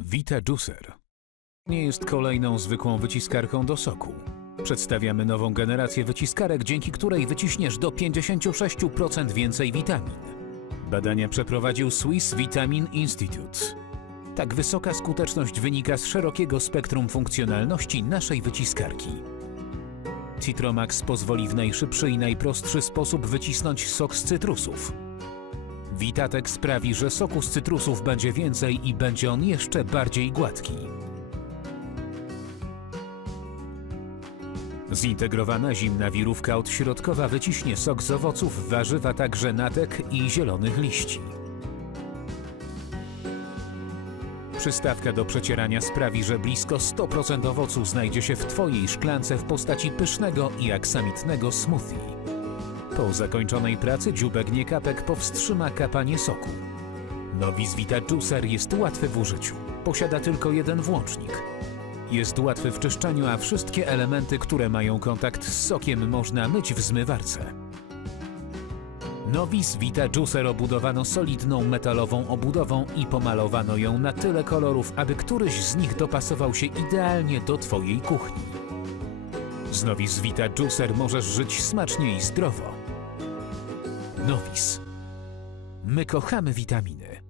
Vita Juicer nie jest kolejną zwykłą wyciskarką do soku. Przedstawiamy nową generację wyciskarek, dzięki której wyciśniesz do 56% więcej witamin. Badania przeprowadził Swiss Vitamin Institute. Tak wysoka skuteczność wynika z szerokiego spektrum funkcjonalności naszej wyciskarki. Citromax pozwoli w najszybszy i najprostszy sposób wycisnąć sok z cytrusów. Vitatek sprawi, że soku z cytrusów będzie więcej i będzie on jeszcze bardziej gładki. Zintegrowana zimna wirówka odśrodkowa wyciśnie sok z owoców, warzyw, a także natek i zielonych liści. Przystawka do przecierania sprawi, że blisko 100% owoców znajdzie się w Twojej szklance w postaci pysznego i aksamitnego smoothie. Po zakończonej pracy dziubek niekapek powstrzyma kapanie soku. Novis Vita Juicer jest łatwy w użyciu. Posiada tylko jeden włącznik. Jest łatwy w czyszczeniu, a wszystkie elementy, które mają kontakt z sokiem można myć w zmywarce. Novis Vita Juicer obudowano solidną metalową obudową i pomalowano ją na tyle kolorów, aby któryś z nich dopasował się idealnie do Twojej kuchni. Z Novis Vita Juicer możesz żyć smacznie i zdrowo. Novis. My kochamy witaminy.